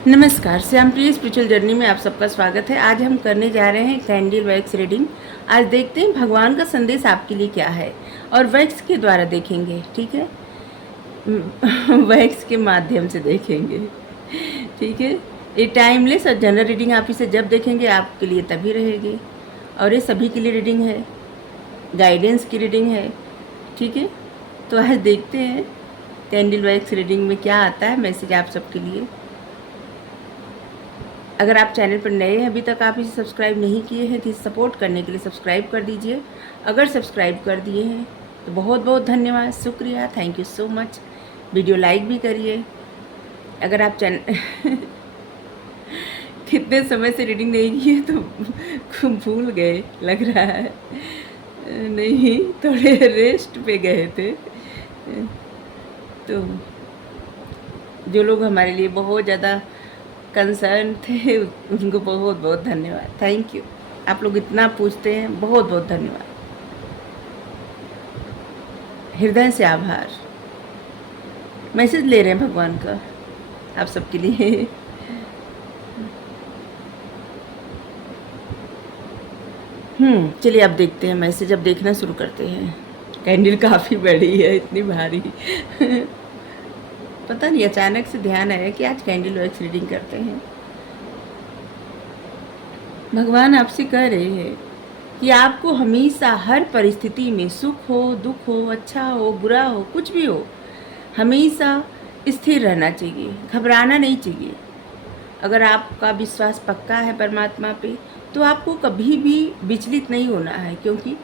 नमस्कार, श्यामप्रिय spiritual journey में आप सबका स्वागत है। आज हम करने जा रहे हैं कैंडल वैक्स रीडिंग। आज देखते हैं भगवान का संदेश आपके लिए क्या है और वैक्स के द्वारा देखेंगे, ठीक है। वैक्स के माध्यम से देखेंगे, ठीक है। ये टाइमलेस और जनरल रीडिंग आप इसे जब देखेंगे आपके लिए तभी रहेगी, और ये सभी के लिए रीडिंग है, गाइडेंस की रीडिंग है, ठीक है। तो आज देखते हैं कैंडल वैक्स रीडिंग में क्या आता है मैसेज आप सबके लिए। अगर आप चैनल पर नए हैं, अभी तक आप इसे सब्सक्राइब नहीं किए हैं, तो इसे सपोर्ट करने के लिए सब्सक्राइब कर दीजिए। अगर सब्सक्राइब कर दिए हैं तो बहुत बहुत धन्यवाद, शुक्रिया, thank you so much. Video like भी करिए। अगर आप चैनल कितने समय से रीडिंग नहीं की है तो भूल गए लग रहा है, नहीं थोड़े रेस्ट पे गए थे। तो जो लोग हमारे लिए बहुत ज़्यादा कंसर्न थे उनको बहुत बहुत धन्यवाद, थैंक यू। आप लोग इतना पूछते हैं, बहुत बहुत धन्यवाद, हृदय से आभार। मैसेज ले रहे हैं भगवान का आप सबके लिए। चलिए अब देखते हैं मैसेज। अब देखना शुरू करते हैं। कैंडल काफ़ी बड़ी है, इतनी भारी पता नहीं, अचानक से ध्यान आया कि आज कैंडल वैक्स रीडिंग करते हैं। भगवान आपसे कह रहे हैं कि आपको हमेशा हर परिस्थिति में, सुख हो, दुख हो, अच्छा हो, बुरा हो, कुछ भी हो, हमेशा स्थिर रहना चाहिए, घबराना नहीं चाहिए। अगर आपका विश्वास पक्का है परमात्मा पे, तो आपको कभी भी विचलित नहीं होना है, क्योंकि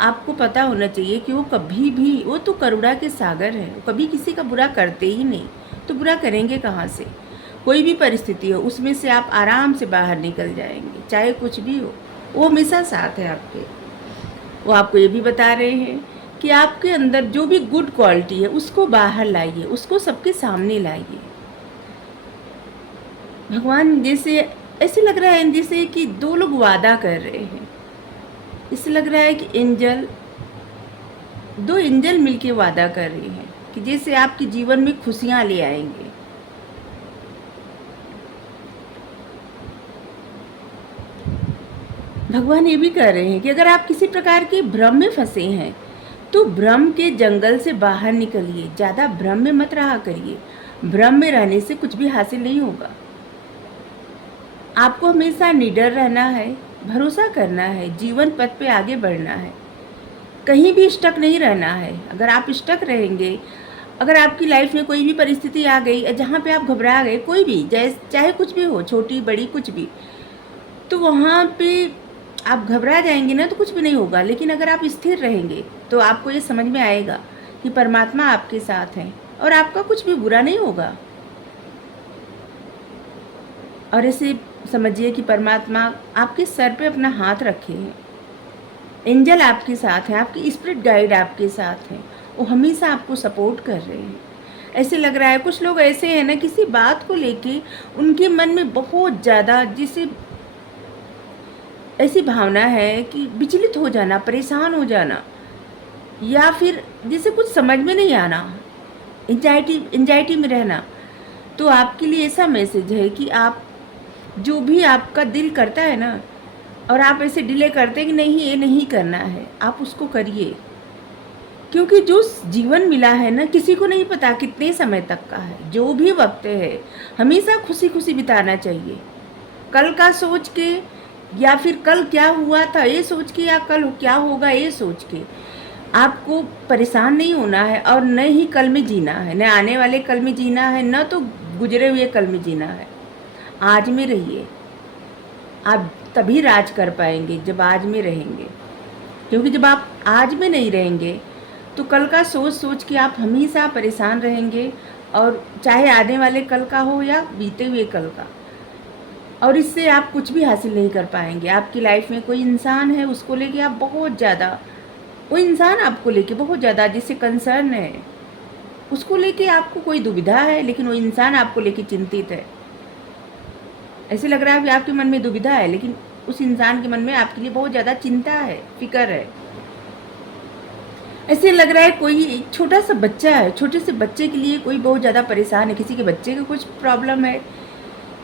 आपको पता होना चाहिए कि वो कभी भी, वो तो करुणा के सागर हैं, वो कभी किसी का बुरा करते ही नहीं, तो बुरा करेंगे कहाँ से। कोई भी परिस्थिति हो उसमें से आप आराम से बाहर निकल जाएंगे, चाहे कुछ भी हो, वो हमेशा साथ है आपके। वो आपको ये भी बता रहे हैं कि आपके अंदर जो भी गुड क्वालिटी है उसको बाहर लाइए, उसको सबके सामने लाइए। भगवान जैसे ऐसे लग रहा है जैसे कि दो लोग वादा कर रहे हैं। इससे लग रहा है कि दो एंजल मिलके वादा कर रहे हैं कि जैसे आपके जीवन में खुशियां ले आएंगे। भगवान ये भी कह रहे हैं कि अगर आप किसी प्रकार के भ्रम में फंसे हैं तो भ्रम के जंगल से बाहर निकलिए, ज़्यादा भ्रम में मत रहा करिए। भ्रम में रहने से कुछ भी हासिल नहीं होगा। आपको हमेशा निडर रहना है, भरोसा करना है, जीवन पथ पे आगे बढ़ना है, कहीं भी स्टक नहीं रहना है। अगर आप स्टक रहेंगे, अगर आपकी लाइफ में कोई भी परिस्थिति आ गई जहाँ पे आप घबरा गए, कोई भी, चाहे कुछ भी हो, छोटी बड़ी कुछ भी, तो वहाँ पे आप घबरा जाएंगे ना तो कुछ भी नहीं होगा। लेकिन अगर आप स्थिर रहेंगे तो आपको ये समझ में आएगा कि परमात्मा आपके साथ हैं और आपका कुछ भी बुरा नहीं होगा। और ऐसे समझिए कि परमात्मा आपके सर पे अपना हाथ रखे हैं, एंजल आपके साथ हैं, आपकी स्पिरिट गाइड आपके साथ हैं, वो हमेशा आपको सपोर्ट कर रहे हैं। ऐसे लग रहा है कुछ लोग ऐसे हैं ना, किसी बात को लेके उनके मन में बहुत ज़्यादा जिसे ऐसी भावना है कि विचलित हो जाना, परेशान हो जाना, या फिर जैसे कुछ समझ में नहीं आना, एंजाइटी में रहना। तो आपके लिए ऐसा मैसेज है कि आप जो भी आपका दिल करता है ना, और आप ऐसे डिले करते हैं कि नहीं ये नहीं करना है, आप उसको करिए। क्योंकि जो जीवन मिला है ना, किसी को नहीं पता कितने समय तक का है। जो भी वक्त है हमेशा खुशी खुशी बिताना चाहिए। कल का सोच के, या फिर कल क्या हुआ था ये सोच के, या कल क्या होगा ये सोच के आपको परेशान नहीं होना है, और न ही कल में जीना है, न आने वाले कल में जीना है, न तो गुजरे हुए कल में जीना है। आज में रहिए। आप तभी राज कर पाएंगे जब आज में रहेंगे, क्योंकि जब आप आज में नहीं रहेंगे तो कल का सोच सोच के आप हमेशा परेशान रहेंगे, और चाहे आने वाले कल का हो या बीते हुए कल का, और इससे आप कुछ भी हासिल नहीं कर पाएंगे। आपकी लाइफ में कोई इंसान है, उसको लेके आप बहुत ज़्यादा, वो इंसान आपको लेके बहुत ज़्यादा जिससे कंसर्न है, उसको लेके आपको कोई दुविधा है, लेकिन वो इंसान आपको लेके चिंतित है। ऐसे लग रहा है कि आपके मन में दुविधा है, लेकिन उस इंसान के मन में आपके लिए बहुत ज़्यादा चिंता है, फिक्र है। ऐसे लग रहा है कोई छोटा सा बच्चा है, छोटे से बच्चे के लिए कोई बहुत ज़्यादा परेशान है, किसी के बच्चे को कुछ प्रॉब्लम है,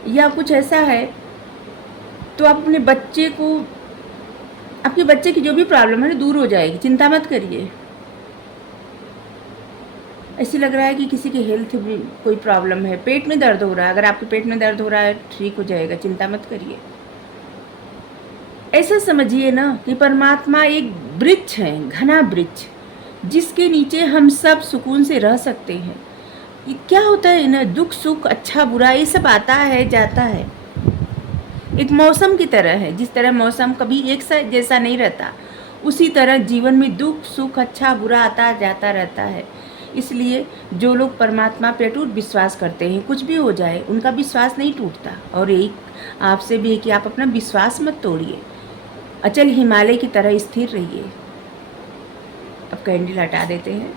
या कुछ ऐसा है, तो आप अपने बच्चे को, आपके बच्चे की जो भी प्रॉब्लम है ना दूर हो जाएगी, चिंता मत करिए। ऐसे लग रहा है कि किसी के हेल्थ में कोई प्रॉब्लम है, पेट में दर्द हो रहा है, अगर आपके पेट में दर्द हो रहा है ठीक हो जाएगा, चिंता मत करिए। ऐसा समझिए ना कि परमात्मा एक वृक्ष है, घना वृक्ष, जिसके नीचे हम सब सुकून से रह सकते हैं। ये क्या होता है ना, दुख सुख अच्छा बुरा ये सब आता है जाता है, एक मौसम की तरह है। जिस तरह मौसम कभी एक सा जैसा नहीं रहता, उसी तरह जीवन में दुख सुख अच्छा बुरा आता जाता रहता है। इसलिए जो लोग परमात्मा पे अटूट विश्वास करते हैं, कुछ भी हो जाए उनका विश्वास नहीं टूटता। और एक आपसे भी है कि आप अपना विश्वास मत तोड़िए, अचल हिमालय की तरह स्थिर रहिए। अब कैंडल हटा देते हैं।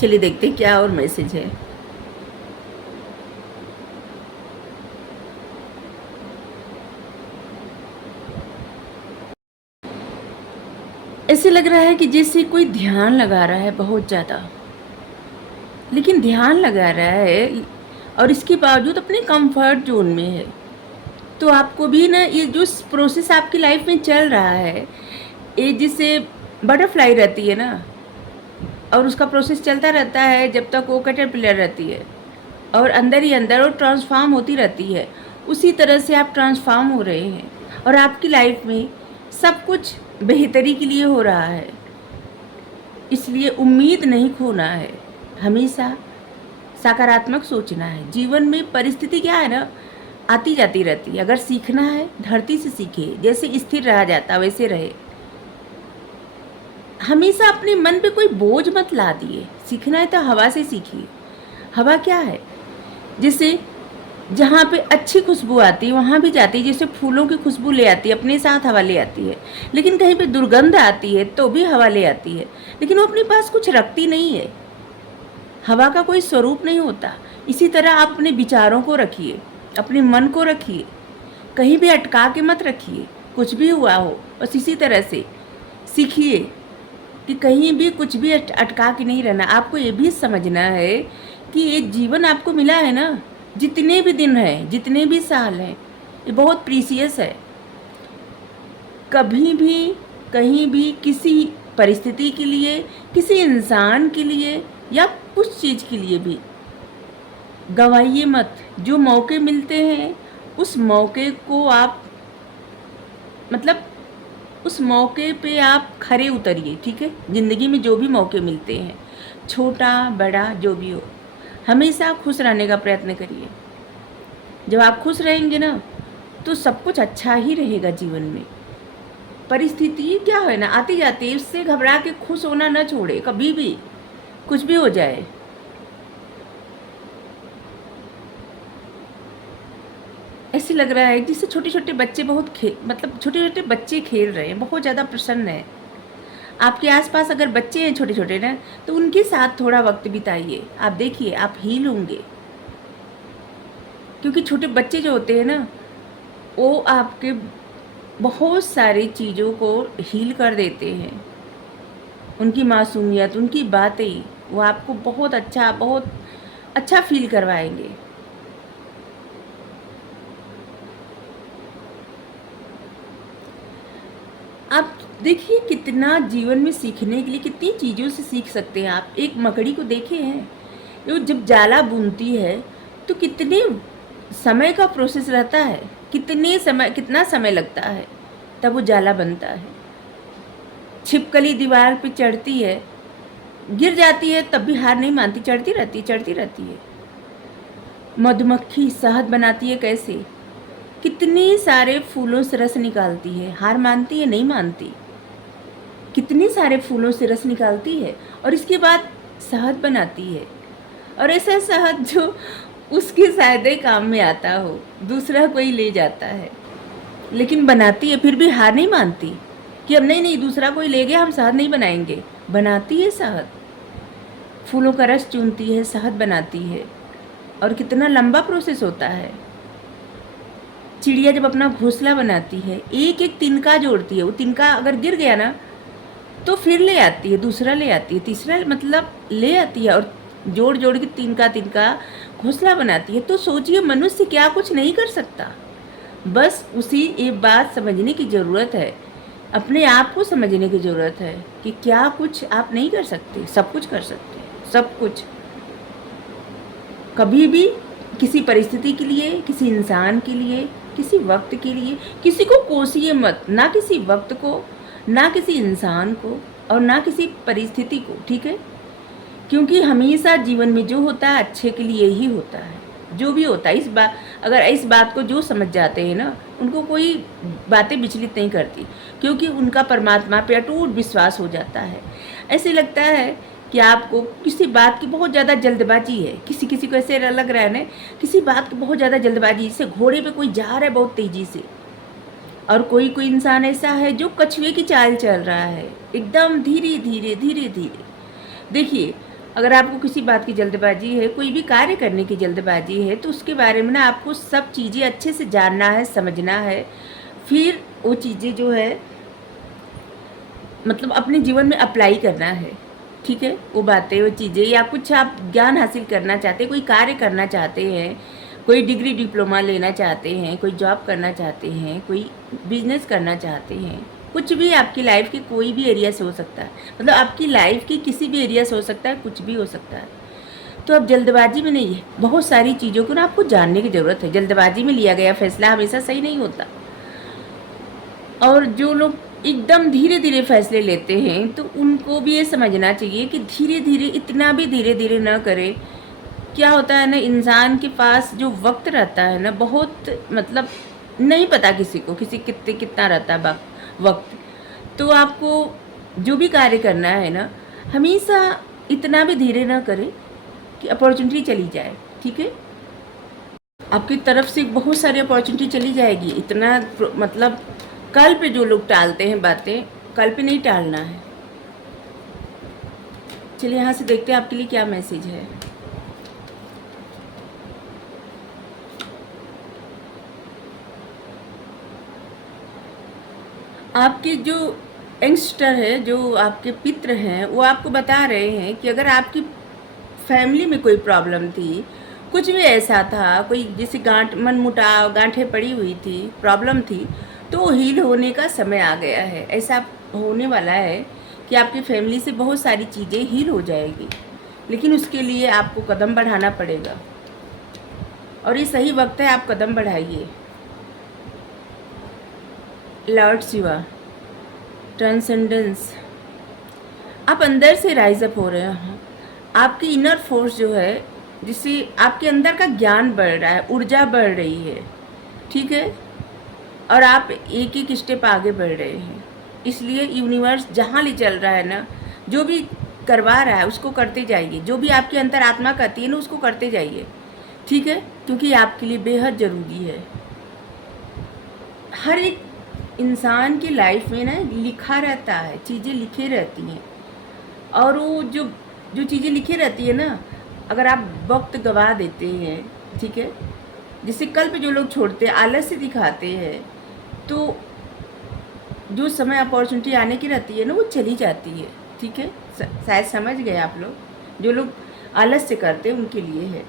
चलिए देखते हैं क्या और मैसेज है। ऐसे लग रहा है कि जैसे कोई ध्यान लगा रहा है बहुत ज़्यादा, लेकिन ध्यान लगा रहा है और इसके बावजूद अपने कंफर्ट जोन में है। तो आपको भी ना ये जो प्रोसेस आपकी लाइफ में चल रहा है, ये जिसे बटरफ्लाई रहती है ना, और उसका प्रोसेस चलता रहता है जब तक वो कैटरपिलर रहती है और अंदर ही अंदर वो ट्रांसफॉर्म होती रहती है, उसी तरह से आप ट्रांसफॉर्म हो रहे हैं। और आपकी लाइफ में सब कुछ बेहतरी के लिए हो रहा है, इसलिए उम्मीद नहीं खोना है, हमेशा सकारात्मक सोचना है। जीवन में परिस्थिति क्या है ना, आती जाती रहती है। अगर सीखना है धरती से सीखे, जैसे स्थिर रहा जाता वैसे रहे। हमेशा अपने मन पे कोई बोझ मत ला दिए, सीखना है तो हवा से सीखिए। हवा क्या है, जैसे जहाँ पे अच्छी खुशबू आती है वहाँ भी जाती है, जैसे फूलों की खुशबू ले आती है, अपने साथ हवा ले आती है। लेकिन कहीं पे दुर्गंध आती है तो भी हवा ले आती है, लेकिन वो अपने पास कुछ रखती नहीं है। हवा का कोई स्वरूप नहीं होता। इसी तरह आप अपने विचारों को रखिए, अपने मन को रखिए, कहीं भी अटका के मत रखिए। कुछ भी हुआ हो बस इसी तरह से सीखिए कि कहीं भी कुछ भी अटका के नहीं रहना। आपको ये भी समझना है कि ये जीवन आपको मिला है ना, जितने भी दिन हैं, जितने भी साल हैं, ये बहुत प्रीसियस है। कभी भी कहीं भी किसी परिस्थिति के लिए, किसी इंसान के लिए या कुछ चीज़ के लिए भी गंवाइए मत। जो मौके मिलते हैं उस मौके को आप, मतलब उस मौके पे आप खरे उतरिए, ठीक है। ज़िंदगी में जो भी मौके मिलते हैं, छोटा बड़ा जो भी हो, हमेशा खुश रहने का प्रयत्न करिए। जब आप खुश रहेंगे ना तो सब कुछ अच्छा ही रहेगा जीवन में। परिस्थिति क्या है ना, आती जाती है, इससे घबरा के खुश होना न छोड़े कभी भी, कुछ भी हो जाए। ऐसे लग रहा है जिससे छोटे छोटे बच्चे बहुत मतलब छोटे छोटे बच्चे खेल रहे हैं, बहुत ज़्यादा प्रसन्न है। आपके आसपास अगर बच्चे हैं छोटे छोटे ना, तो उनके साथ थोड़ा वक्त बिताइए। आप देखिए आप हील होंगे, क्योंकि छोटे बच्चे जो होते हैं ना, वो आपके बहुत सारी चीज़ों को हील कर देते हैं। उनकी मासूमियत, उनकी बातें, वो आपको बहुत अच्छा फील करवाएंगे। आप देखिए कितना जीवन में सीखने के लिए, कितनी चीज़ों से सीख सकते हैं आप। एक मकड़ी को देखे हैं, वो जब जाला बुनती है तो कितने समय का प्रोसेस रहता है, कितना समय लगता है, तब वो जाला बनता है। छिपकली दीवार पे चढ़ती है, गिर जाती है तब भी हार नहीं मानती, चढ़ती रहती है। मधुमक्खी शहद बनाती है कैसे, कितने सारे फूलों से रस निकालती है, हार मानती है नहीं मानती। कितने सारे फूलों से रस निकालती है और इसके बाद शहद बनाती है। और ऐसा शहद जो उसके शायद ही काम में आता हो, दूसरा कोई ले जाता है, लेकिन बनाती है, फिर भी हार नहीं मानती कि अब नहीं दूसरा कोई ले गया, हम शहद नहीं बनाएंगे। बनाती है शहद, फूलों का रस चूनती है, शहद बनाती है। और कितना लंबा प्रोसेस होता है। चिड़िया जब अपना घोंसला बनाती है, एक एक तिनका जोड़ती है, वो तिनका अगर गिर गया ना तो फिर ले आती है, दूसरा ले आती है, तीसरा मतलब ले आती है, और जोड़ जोड़ के तिनका तिनका घोंसला बनाती है। तो सोचिए, मनुष्य क्या कुछ नहीं कर सकता। बस उसी एक बात समझने की ज़रूरत है, अपने आप को समझने की ज़रूरत है कि क्या कुछ आप नहीं कर सकते, सब कुछ कर सकते हैं, सब कुछ। कभी भी किसी परिस्थिति के लिए, किसी इंसान के लिए, किसी वक्त के लिए किसी को कोसिए मत, ना किसी वक्त को, ना किसी इंसान को, और ना किसी परिस्थिति को, ठीक है? क्योंकि हमेशा जीवन में जो होता है अच्छे के लिए ही होता है। जो भी होता है, अगर इस बात को जो समझ जाते हैं ना, उनको कोई बातें विचलित नहीं करती, क्योंकि उनका परमात्मा पे अटूट विश्वास हो जाता है। ऐसे लगता है कि आपको किसी बात की बहुत ज़्यादा जल्दबाजी है, किसी किसी को ऐसे लग रहा है ना, किसी बात की बहुत ज़्यादा जल्दबाजी से घोड़े पे कोई जा रहा है बहुत तेज़ी से, और कोई कोई इंसान ऐसा है जो कछुए की चाल चल रहा है, एकदम धीरे धीरे धीरे धीरे। देखिए, अगर आपको किसी बात की जल्दबाजी है, कोई भी कार्य करने की जल्दबाजी है, तो उसके बारे में ना आपको सब चीज़ें अच्छे से जानना है, समझना है, फिर वो चीज़ें जो है मतलब अपने जीवन में अप्लाई करना है, ठीक है? वो बातें, वो चीज़ें, या कुछ आप ज्ञान हासिल करना चाहते हैं, कोई कार्य करना चाहते हैं, कोई डिग्री डिप्लोमा लेना चाहते हैं, कोई जॉब करना चाहते हैं, कोई बिजनेस करना चाहते हैं, कुछ भी आपकी लाइफ के कोई भी एरिया से हो सकता है, मतलब आपकी लाइफ की किसी भी एरिया से हो सकता है, कुछ भी हो सकता है। तो अब जल्दबाजी में नहीं है, बहुत सारी चीज़ों को ना आपको जानने की ज़रूरत है। जल्दबाजी में लिया गया फैसला हमेशा सही नहीं होता, और जो लोग एकदम धीरे धीरे फैसले लेते हैं, तो उनको भी ये समझना चाहिए कि धीरे धीरे, इतना भी धीरे धीरे ना करें। क्या होता है ना, इंसान के पास जो वक्त रहता है ना, बहुत मतलब नहीं पता किसी को, किसी कितना रहता है वक्त। तो आपको जो भी कार्य करना है ना, हमेशा इतना भी धीरे ना करें कि अपॉर्चुनिटी चली जाए, ठीक है? आपकी तरफ से बहुत सारी अपॉर्चुनिटी चली जाएगी। इतना मतलब कल पे जो लोग टालते हैं बातें, कल पे नहीं टालना है। चलिए यहाँ से देखते हैं आपके लिए क्या मैसेज है। आपके जो यंगस्टर है, जो आपके पित्र हैं, वो आपको बता रहे हैं कि अगर आपकी फैमिली में कोई प्रॉब्लम थी, कुछ भी ऐसा था, कोई जैसे मनमुटाव, गांठें पड़ी हुई थी, प्रॉब्लम थी, तो वो हील होने का समय आ गया है। ऐसा होने वाला है कि आपकी फैमिली से बहुत सारी चीज़ें हील हो जाएगी, लेकिन उसके लिए आपको कदम बढ़ाना पड़ेगा, और ये सही वक्त है, आप कदम बढ़ाइए। लॉर्ड शिवा, ट्रांसेंडेंस, आप अंदर से राइज अप हो रहे हैं। आपकी इनर फोर्स जो है, जिससे आपके अंदर का ज्ञान बढ़ रहा है, ऊर्जा बढ़ रही है, ठीक है? और आप एक एक स्टेप आगे बढ़ रहे हैं। इसलिए यूनिवर्स जहाँ ले चल रहा है ना, जो भी करवा रहा है उसको करते जाइए, जो भी आपकी अंतरात्मा कहती है ना, उसको करते जाइए, ठीक है? क्योंकि आपके लिए बेहद ज़रूरी है। हर एक इंसान की लाइफ में ना लिखा रहता है, चीज़ें लिखी रहती हैं, और वो जो जो चीज़ें लिखी रहती है ना, अगर आप वक्त गवा देते हैं, ठीक है, जैसे कल पे जो लोग छोड़ते हैं, आलस्य दिखाते हैं, तो जो समय अपॉर्चुनिटी आने की रहती है ना, वो चली जाती है, ठीक है? शायद समझ गए आप लोग। जो लोग आलस्य करते हैं उनके लिए है।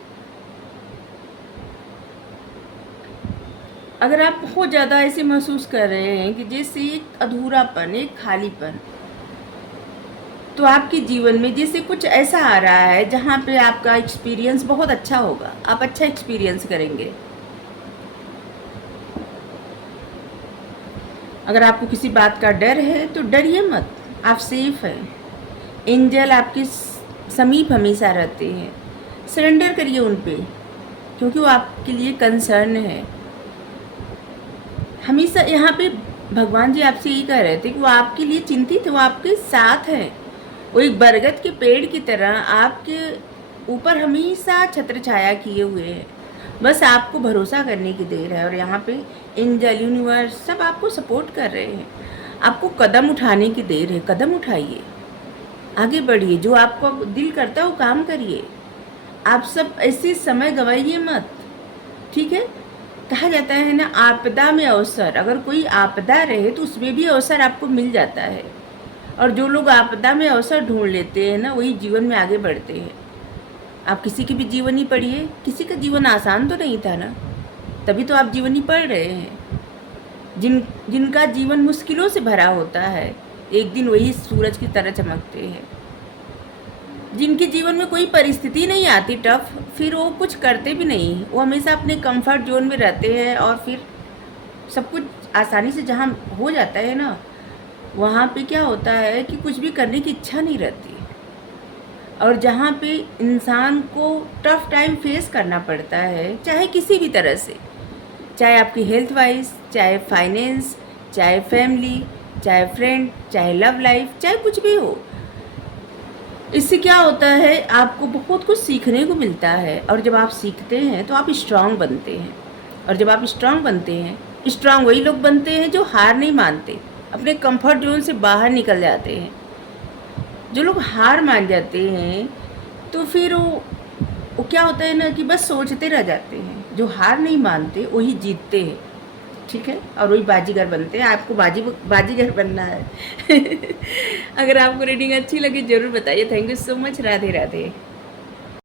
अगर आप बहुत ज़्यादा ऐसे महसूस कर रहे हैं कि जैसे एक अधूरापन, एक खालीपन, तो आपके जीवन में जैसे कुछ ऐसा आ रहा है जहाँ पे आपका एक्सपीरियंस बहुत अच्छा होगा, आप अच्छा एक्सपीरियंस करेंगे। अगर आपको किसी बात का डर है तो डरिए मत, आप सेफ हैं। एंजल आपके समीप हमेशा रहते हैं। सरेंडर करिए उन पे, क्योंकि वो आपके लिए कंसर्न है। हमेशा यहाँ पे भगवान जी आपसे यही कह रहे थे कि वो आपके लिए चिंतित है, वो आपके साथ हैं। वो एक बरगद के पेड़ की तरह आपके ऊपर हमेशा छत्र छाया किए हुए हैं। बस आपको भरोसा करने की देर है, और यहाँ पे एंजल, यूनिवर्स सब आपको सपोर्ट कर रहे हैं। आपको कदम उठाने की देर है, कदम उठाइए, आगे बढ़िए, जो आपको दिल करता है वो काम करिए। आप सब ऐसे समय गवाइए मत, ठीक है? कहा जाता है ना, आपदा में अवसर, अगर कोई आपदा रहे तो उसमें भी अवसर आपको मिल जाता है, और जो लोग आपदा में अवसर ढूंढ लेते हैं ना, वही जीवन में आगे बढ़ते हैं। आप किसी की भी जीवनी पढ़िए, किसी का जीवन आसान तो नहीं था ना, तभी तो आप जीवनी पढ़ रहे हैं। जिनका जीवन मुश्किलों से भरा होता है, एक दिन वही सूरज की तरह चमकते हैं। जिनके जीवन में कोई परिस्थिति नहीं आती टफ, फिर वो कुछ करते भी नहीं, वो हमेशा अपने कंफर्ट जोन में रहते हैं, और फिर सब कुछ आसानी से जहाँ हो जाता है ना, वहाँ पे क्या होता है कि कुछ भी करने की इच्छा नहीं रहती। और जहाँ पे इंसान को टफ टाइम फेस करना पड़ता है, चाहे किसी भी तरह से, चाहे आपकी हेल्थ वाइज, चाहे फाइनेंस, चाहे फैमिली, चाहे फ्रेंड, चाहे लव लाइफ, चाहे कुछ भी हो, इससे क्या होता है, आपको बहुत कुछ सीखने को मिलता है। और जब आप सीखते हैं तो आप स्ट्रांग बनते हैं। और जब आप स्ट्रांग बनते हैं, स्ट्रांग वही लोग बनते हैं जो हार नहीं मानते, अपने कंफर्ट जोन से बाहर निकल जाते हैं। जो लोग हार मान जाते हैं तो फिर वो क्या होता है ना कि बस सोचते रह जाते हैं। जो हार नहीं मानते वही जीतते हैं, ठीक है, और वही बाजीगर बनते हैं। आपको बाजीगर बनना है। अगर आपको रीडिंग अच्छी लगी ज़रूर बताइए। Thank you so much. Radhe Radhe.